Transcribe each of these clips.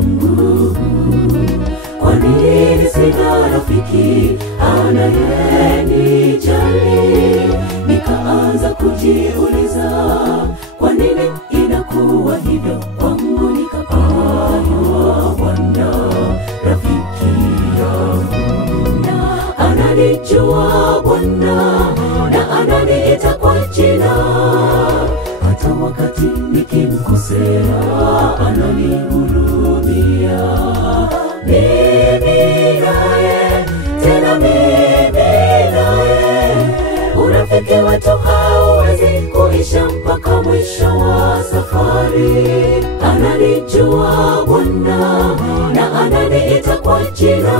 yangu. Kwa nini sina rafiki anayenijali? Nikaanza kujiuliza, kwa nini inakuwa hivyo kwangu? Nikapayo Bwana rafiki yangu, na ananijua Bwana, na ananiita kwa jina. Hata wakati nikimkosea ananihurumia. Mimi naye, tena mimi naye, urafiki wetu hauwezi kuisha mpaka mwisho wa safari. Ananijua Bwana, na ananiita kwa jina.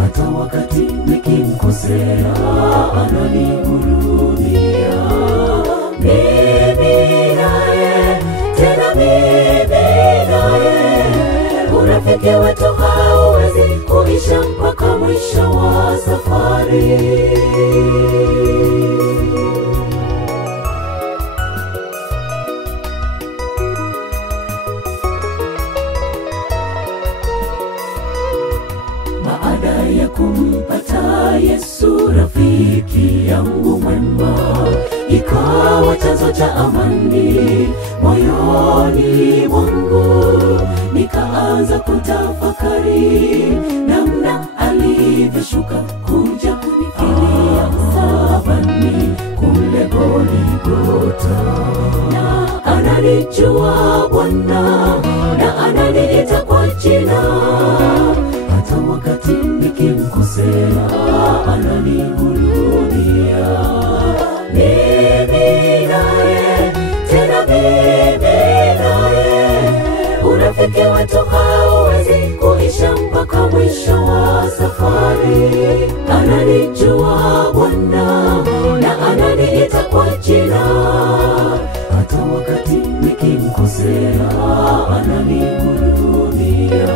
Hata wakati nikimkosea ananihurumia. Mimi naye, tena mimi naye, urafiki wetu hauwezi kuisha mpaka mwisho wa safari. Baada ya kumpata Yesu rafiki yangu mwema, ikawa chanzo cha amani moyoni mwangu. Nikaanza kutafakari namna alivyoshuka kuja kunifilia msalabani kule Golgotha. Na ananijua Bwana, na ananiita kwa jina. Hata wakati nikimkosea ananihurumia. Mimi naye, tena mimi naye, urafiki wetu hauwezi kuisha mpaka mwisho wa safari. Ananijua Bwana, na ananiita kwa jina. Hata wakati nikimkosea ananihurumia.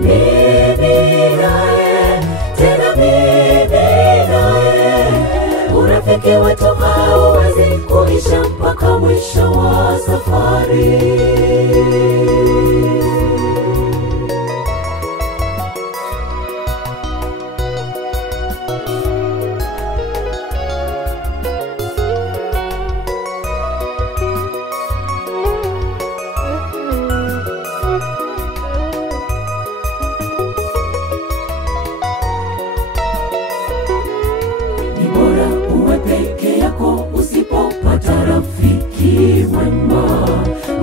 Mimi naye, tena mimi naye, urafiki wetu hauwezi kuisha mpaka mwisho wa safari.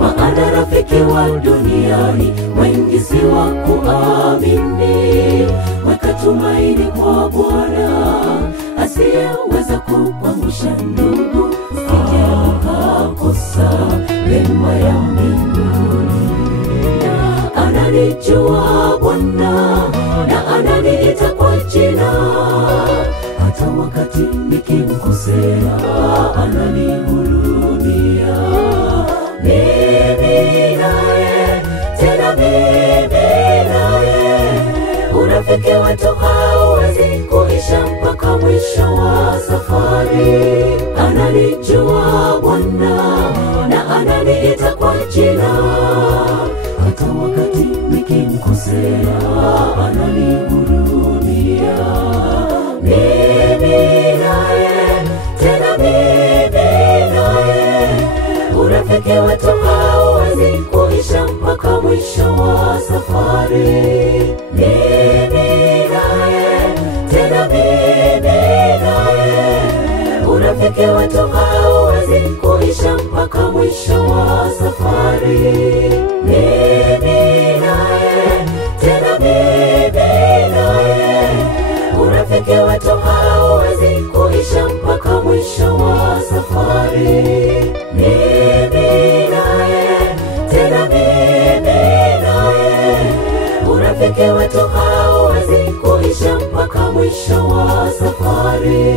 Maana rafiki wa duniani wengi si wa kuamini. Weka tumaini kwa Bwana, asiyeweza kukuangusha ndugu. Usije ukakosa rehema ya mbinguni. Ananijua Bwana, na ananiita kwa jina. Hata wakati nikimkosea ananihurumia. Mimi naye, tena mimi naye, urafiki wetu hauwezi kuisha mpaka mwisho wa safari. Ananijua Bwana, na ananiita kwa jina. Hata wakati nikimkosea ananihurumia. Mimi naye, tena mimi naye, urafiki wetu hauwezi kuisha mpaka mwisho wa safari. Mimi naye, tena mimi naye, urafiki wetu hauwezi kuisha mpaka mwisho wa safari. Mimi naye, tena mimi naye, urafiki wetu hauwezi kuisha mpaka mwisho wa safari. Mimi naye, tena mimi naye, urafiki wetu hauwezi kuisha mpaka mwisho wa safari.